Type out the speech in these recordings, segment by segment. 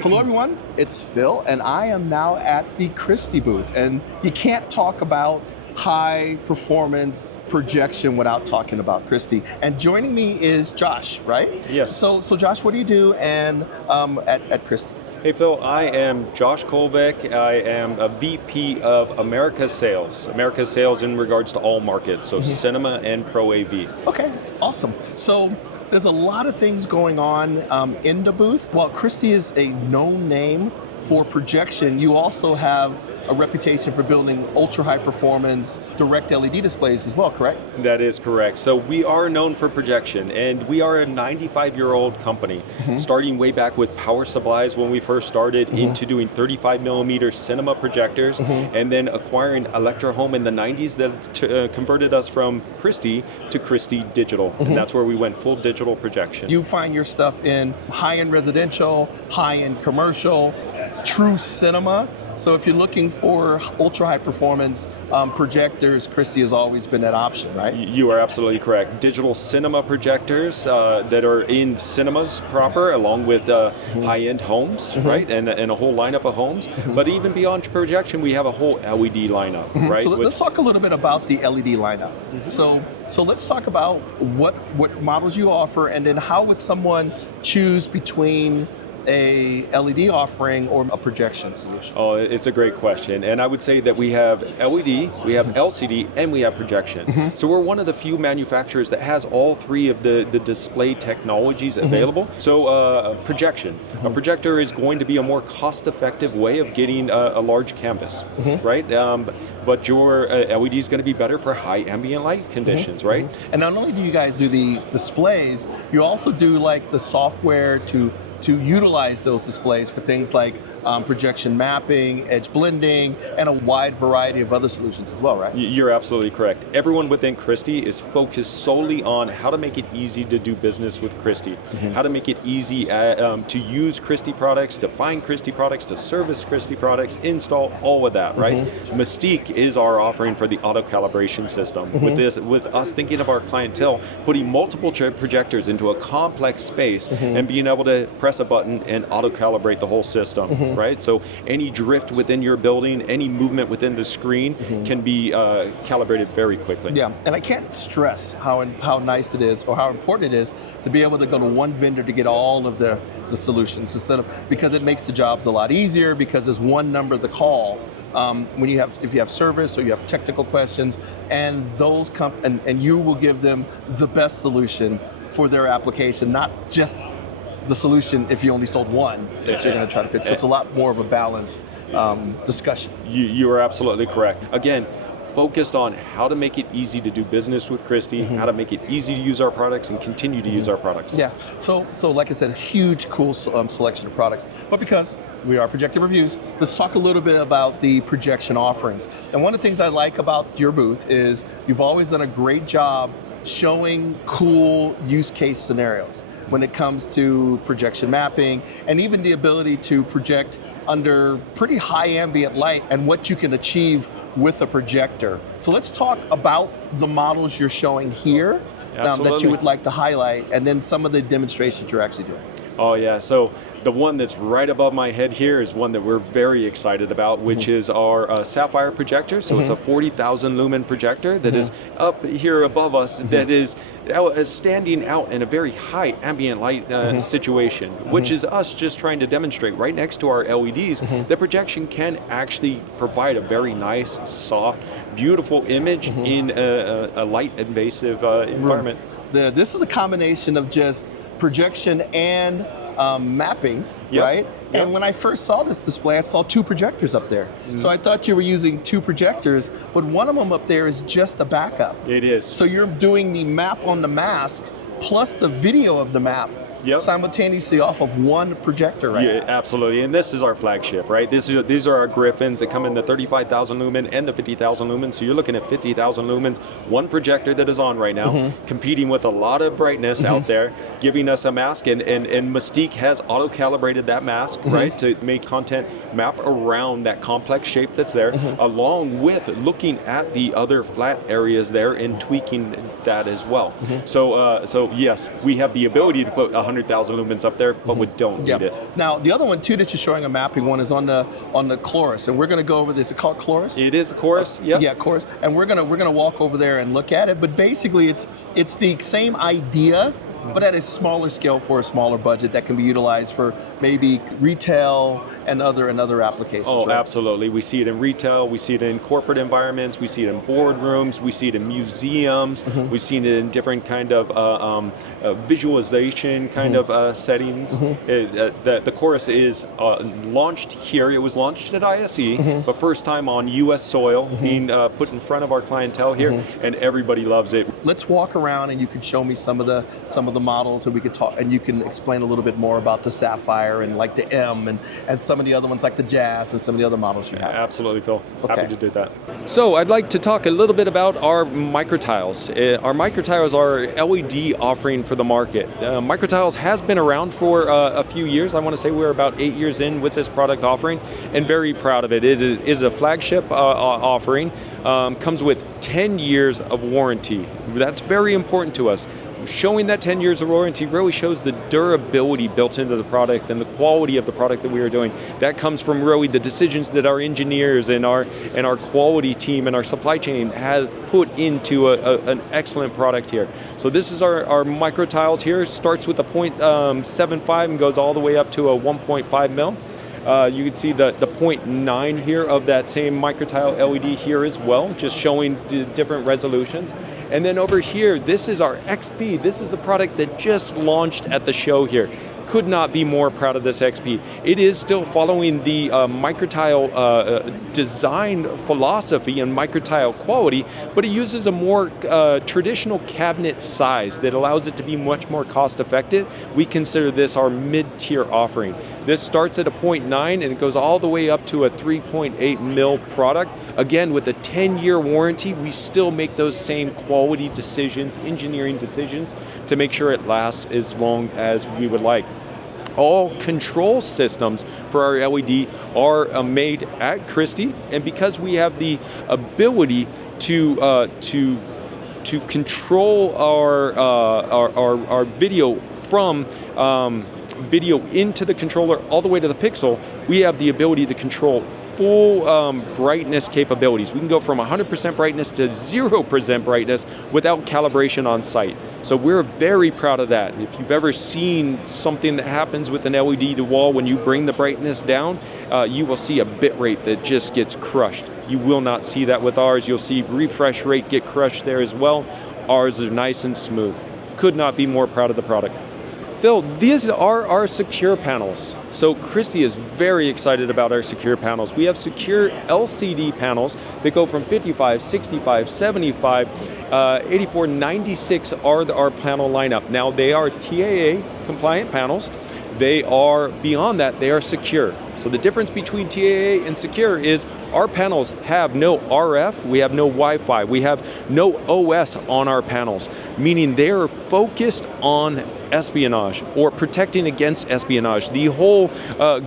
Hello everyone, it's Phil, and I am now at the Christie booth. And you can't talk about high performance projection without talking about Christie. And joining me is Josh, right? Yes. So Josh, what do you do at Christie? Hey Phil, I am Josh Kolbeck. I am a VP of Americas Sales. Americas Sales in regards to all markets, so cinema and Pro AV. Okay, awesome. So there's a lot of things going on in the booth. While Christie is a known name for projection, you also have a reputation for building ultra high performance direct LED displays as well, correct? That is correct. So we are known for projection, and we are a 95-year-old company, starting way back with power supplies when we first started into doing 35mm cinema projectors, and then acquiring Electro Home in the 90s that converted us from Christie to Christie Digital, and that's where we went full digital projection. You find your stuff in high-end residential, high-end commercial, true cinema. So if you're looking for ultra high performance projectors, Christie has always been that option, right? You are absolutely correct. Digital cinema projectors that are in cinemas proper, along with high-end homes, right? And a whole lineup of homes. But even beyond projection, we have a whole LED lineup, right? So let's talk a little bit about the LED lineup. So let's talk about what models you offer, and then how would someone choose between a LED offering or a projection solution? Oh, it's a great question. And I would say that we have LED, we have LCD, and we have projection. So we're one of the few manufacturers that has all three of the display technologies available. So projection. A projector is going to be a more cost-effective way of getting a large canvas, right? But your LED is going to be better for high ambient light conditions, right? And not only do you guys do the displays, you also do like the software to utilize those displays for things like projection mapping, edge blending, and a wide variety of other solutions as well, right? You're absolutely correct. Everyone within Christie is focused solely on how to make it easy to do business with Christie, how to make it easy to use Christie products, to find Christie products, to service Christie products, install, all of that, right? Mystique is our offering for the auto calibration system. With us thinking of our clientele, putting multiple projectors into a complex space and being able to press a button and auto calibrate the whole system, right? So any drift within your building, any movement within the screen can be calibrated very quickly. Yeah, and I can't stress how nice it is, or how important it is to be able to go to one vendor to get all of the solutions, because it makes the jobs a lot easier, because there's one number to call if you have service or you have technical questions, and and you will give them the best solution for their application, not just the solution if you only sold one that you're going to try to pitch. So it's a lot more of a balanced discussion. You are absolutely correct. Again, focused on how to make it easy to do business with Christie, how to make it easy to use our products and continue to use our products. Yeah, so like I said, a huge, cool selection of products. But because we are Projector Reviews, let's talk a little bit about the projection offerings. And one of the things I like about your booth is you've always done a great job showing cool use case scenarios when it comes to projection mapping, and even the ability to project under pretty high ambient light and what you can achieve with a projector. So let's talk about the models you're showing here that you would like to highlight, and then some of the demonstrations you're actually doing. Oh yeah, so the one that's right above my head here is one that we're very excited about, which is our Sapphire projector. So it's a 40,000 lumen projector that is up here above us, that is standing out in a very high ambient light situation, which is us just trying to demonstrate right next to our LEDs that projection can actually provide a very nice, soft, beautiful image in a light invasive environment. This is a combination of just projection and mapping, right? And when I first saw this display, I saw two projectors up there. So I thought you were using two projectors, but one of them up there is just a backup. It is. So you're doing the map on the mask plus the video of the map simultaneously off of one projector, right? Yeah, absolutely. And this is our flagship, right? These are our Griffins that come in the 35,000 lumen and the 50,000 lumens. So you're looking at 50,000 lumens, one projector that is on right now, competing with a lot of brightness out there, giving us a mask. And Mystique has auto-calibrated that mask, right, to make content map around that complex shape that's there, along with looking at the other flat areas there and tweaking that as well. So yes, we have the ability to put 100 100,000 lumens up there, but we don't need it. Now, the other one too that you're showing a mapping one is on the Korus, and we're going to go over this. Is it called Korus? It is a Korus, Yeah, Korus, and we're gonna walk over there and look at it. But basically, it's the same idea, but at a smaller scale for a smaller budget that can be utilized for maybe retail and other applications. Oh, right? Absolutely. We see it in retail, we see it in corporate environments, we see it in boardrooms, we see it in museums, we've seen it in different kind of visualization kind of settings. The Korus is launched here. It was launched at ISE, but first time on U.S. soil, being put in front of our clientele here, and everybody loves it. Let's walk around, and you can show me some of the models, and we could talk, and you can explain a little bit more about the Sapphire and like the M and some of the other ones like the Jazz and some of the other models you have. Absolutely, Phil. Happy to do that. So I'd like to talk a little bit about our microtiles. Our microtiles are LED offering for the market. Microtiles has been around for a few years. I want to say we're about 8 years in with this product offering, and very proud of it. It is a flagship offering. Comes with 10 years of warranty. That's very important to us. Showing that 10 years of warranty really shows the durability built into the product and the quality of the product that we are doing. That comes from really the decisions that our engineers and our quality team and our supply chain have put into an excellent product here. So this is our micro tiles here. Starts with a 0.75 and goes all the way up to a 1.5 mil. You can see the 0.9 here of that same microtile LED here as well, just showing the different resolutions. And then over here, this is our XP. This is the product that just launched at the show here. Could not be more proud of this XP. It is still following the microtile design philosophy and microtile quality, but it uses a more traditional cabinet size that allows it to be much more cost effective. We consider this our mid-tier offering. This starts at a 0.9 and it goes all the way up to a 3.8 mil product. Again, with a 10-year warranty, we still make those same quality decisions, engineering decisions, to make sure it lasts as long as we would like. All control systems for our LED are made at Christie, and because we have the ability to control our video from video into the controller all the way to the pixel, we have the ability to control full brightness capabilities. We can go from 100% brightness to 0% brightness without calibration on site. So we're very proud of that. If you've ever seen something that happens with an LED to wall when you bring the brightness down, you will see a bit rate that just gets crushed. You will not see that with ours. You'll see refresh rate get crushed there as well. Ours are nice and smooth. Could not be more proud of the product. Phil, these are our secure panels. So Christie is very excited about our secure panels. We have secure LCD panels that go from 55, 65, 75, 84, 96 are our panel lineup. Now they are TAA compliant panels. They are, beyond that, they are secure. So the difference between TAA and secure is our panels have no RF, we have no Wi-Fi, we have no OS on our panels, meaning they are focused on espionage or protecting against espionage. The whole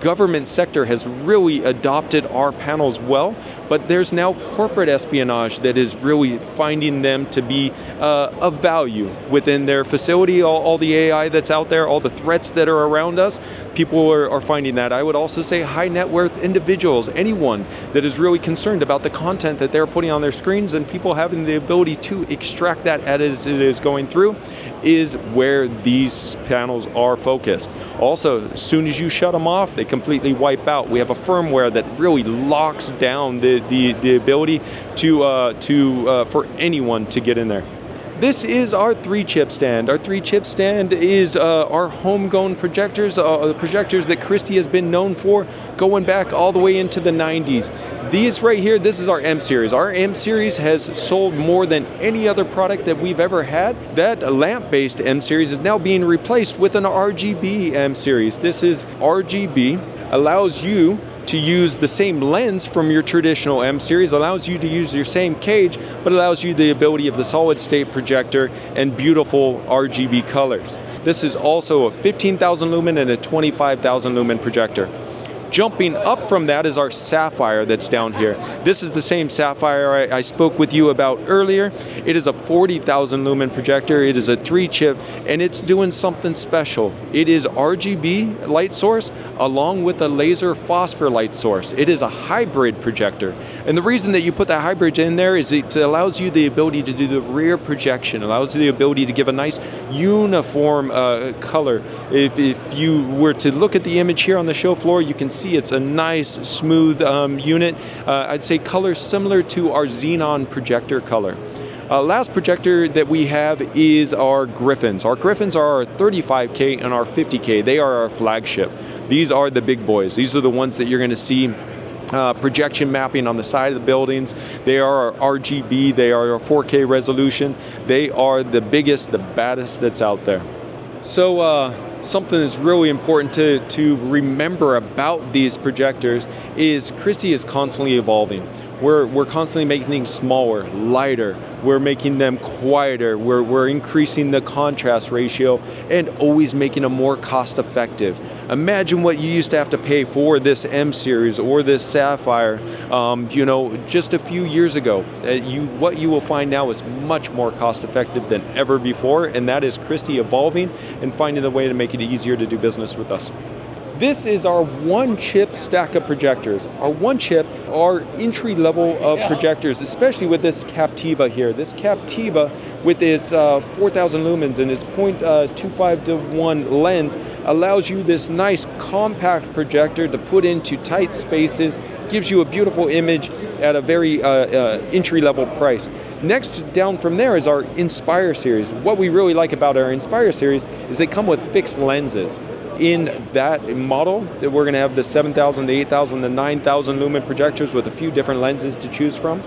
government sector has really adopted our panels well, but there's now corporate espionage that is really finding them to be of value within their facility. All the AI that's out there, all the threats that are around us, people are finding that. I would also say high net worth individuals, anyone that is really concerned about the content that they're putting on their screens and people having the ability to extract that as it is going through, is where these panels are focused. Also, as soon as you shut them off, they completely wipe out. We have a firmware that really locks down the ability to for anyone to get in there. This is our 3-chip stand. Our 3-chip stand is our homegrown projectors, the projectors that Christie has been known for going back all the way into the 90s. These right here, this is our M Series. Our M Series has sold more than any other product that we've ever had. That lamp-based M Series is now being replaced with an RGB M Series. This is RGB, allows you to use the same lens from your traditional M Series, allows you to use your same cage, but allows you the ability of the solid state projector and beautiful RGB colors. This is also a 15,000 lumen and a 25,000 lumen projector. Jumping up from that is our Sapphire that's down here. This is the same Sapphire I spoke with you about earlier. It is a 40,000 lumen projector. It is a 3-chip, and it's doing something special. It is RGB light source along with a laser phosphor light source. It is a hybrid projector. And the reason that you put that hybrid in there is it allows you the ability to do the rear projection, allows you the ability to give a nice uniform color. If you were to look at the image here on the show floor, you can see it's a nice, smooth unit. I'd say color similar to our Xenon projector color. Last projector that we have is our Griffins. Our Griffins are our 35K and our 50K. They are our flagship. These are the big boys. These are the ones that you're going to see projection mapping on the side of the buildings. They are our RGB. They are our 4K resolution. They are the biggest, the baddest that's out there. So something that's really important to remember about these projectors is Christie is constantly evolving. We're constantly making things smaller, lighter. We're making them quieter. We're increasing the contrast ratio and always making them more cost effective. Imagine what you used to have to pay for this M series or this Sapphire, just a few years ago. What you will find now is much more cost effective than ever before, and that is Christie evolving and finding the way to make it easier to do business with us. This is our 1-chip stack of projectors. Our 1-chip are entry level of projectors, especially with this Captiva here. This Captiva with its 4,000 lumens and its 0.25 to 1 lens allows you this nice compact projector to put into tight spaces, gives you a beautiful image at a very entry level price. Next down from there is our Inspire series. What we really like about our Inspire series is they come with fixed lenses. In that model, we're going to have the 7,000, the 8,000, the 9,000 lumen projectors with a few different lenses to choose from.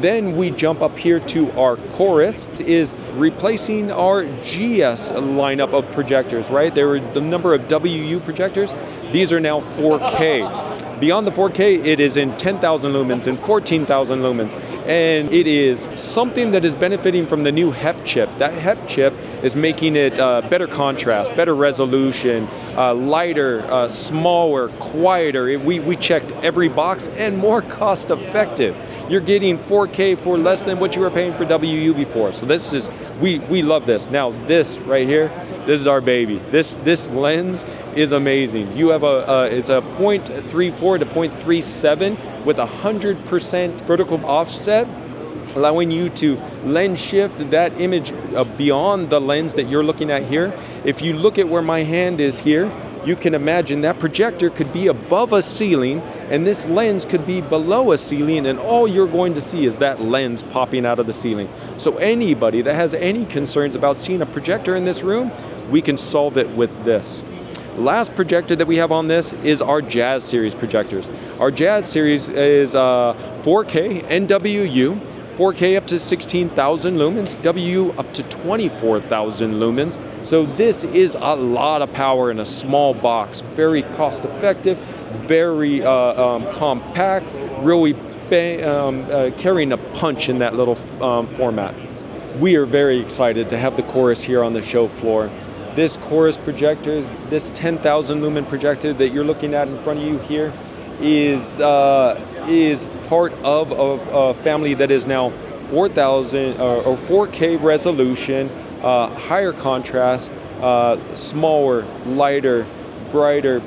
Then we jump up here to our Korus, is replacing our GS lineup of projectors, right? There were the number of WU projectors. These are now 4K. Beyond the 4K, it is in 10,000 lumens and 14,000 lumens. And it is something that is benefiting from the new HEP chip. That HEP chip is making it better contrast, better resolution, lighter, smaller, quieter. We checked every box and more cost effective. You're getting 4K for less than what you were paying for WU before. So this is, we love this. Now this right here, this is our baby. This lens is amazing. You have it's a 0.34 to 0.37 with 100% vertical offset, allowing you to lens shift that image beyond the lens that you're looking at here. If you look at where my hand is here, you can imagine that projector could be above a ceiling and this lens could be below a ceiling, and all you're going to see is that lens popping out of the ceiling. So anybody that has any concerns about seeing a projector in this room, we can solve it with this. Last projector that we have on this is our Jazz series projectors. Our Jazz series is 4K and WU, 4K up to 16,000 lumens, WU up to 24,000 lumens. So this is a lot of power in a small box, very cost effective, very compact, really carrying a punch in that little format. We are very excited to have the Korus here on the show floor. This Korus projector, this 10,000 lumen projector that you're looking at in front of you here is part of a family that is now 4,000 or 4K resolution, higher contrast, smaller, lighter, brighter,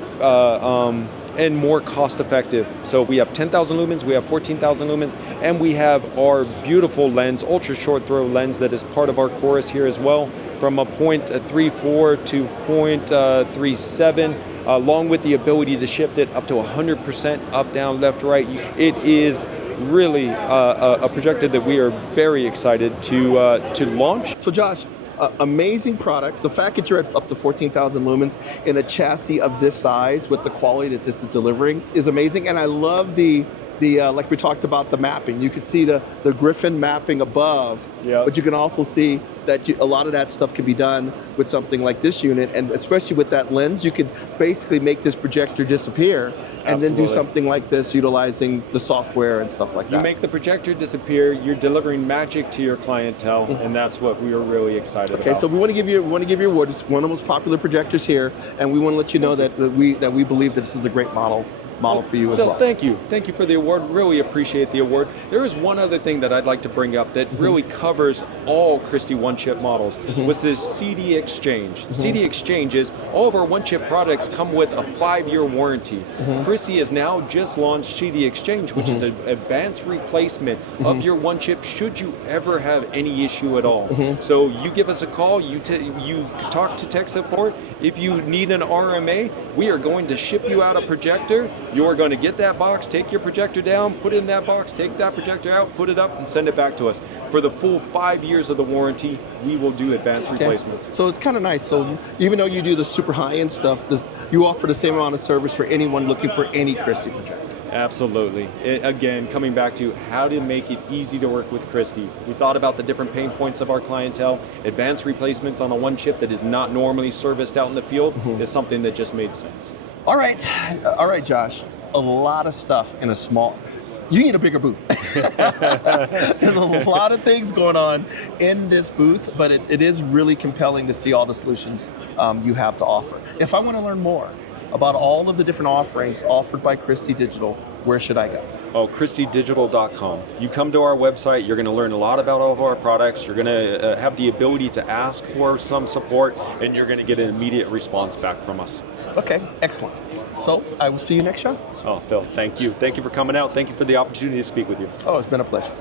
and more cost effective. So we have 10,000 lumens, we have 14,000 lumens, and we have our beautiful lens, ultra short throw lens that is part of our Korus here as well, from a 0.34 to 0.37, along with the ability to shift it up to 100% up, down, left, right. It is really a projector that we are very excited to launch. So Josh, amazing product. The fact that you're at up to 14,000 lumens in a chassis of this size with the quality that this is delivering is amazing. And I love the like we talked about, the mapping. You could see the Griffyn mapping above Yep. but you can also see that a lot of that stuff can be done with something like this unit, and especially with that lens, you could basically make this projector disappear and then do something like this utilizing the software and stuff like that. You make the projector disappear, you're delivering magic to your clientele, and that's what we are really excited about. Okay, so we want to give you an award. It's one of the most popular projectors here, and we want to let you know that we believe that this is a great model for you as well. Thank you for the award. Really appreciate the award. There is one other thing that I'd like to bring up that really covers all Christie one-chip models, was this CD exchange. CD exchange is all of our one-chip products come with a 5-year warranty. Christie has now just launched CD exchange, which is an advanced replacement of your one-chip should you ever have any issue at all. So you give us a call, you talk to tech support. If you need an RMA, we are going to ship you out a projector. You're going to get that box, take your projector down, put it in that box, take that projector out, put it up, and send it back to us. For the full 5 years of the warranty, we will do advanced replacements. So it's kind of nice. So even though you do the super high-end stuff, you offer the same amount of service for anyone looking for any Christie projector. Absolutely. Again, coming back to how to make it easy to work with Christie. We thought about the different pain points of our clientele. Advanced replacements on a one chip that is not normally serviced out in the field is something that just made sense. All right, Josh. A lot of stuff in a small. You need a bigger booth. There's a lot of things going on in this booth, but it is really compelling to see all the solutions you have to offer. If I want to learn more about all of the different offerings offered by Christie Digital, where should I go? ChristieDigital.com. You come to our website, you're going to learn a lot about all of our products, you're going to have the ability to ask for some support, and you're going to get an immediate response back from us. Okay, excellent. So I will see you next show. Oh, Phil, thank you. Thank you for coming out. Thank you for the opportunity to speak with you. Oh, it's been a pleasure.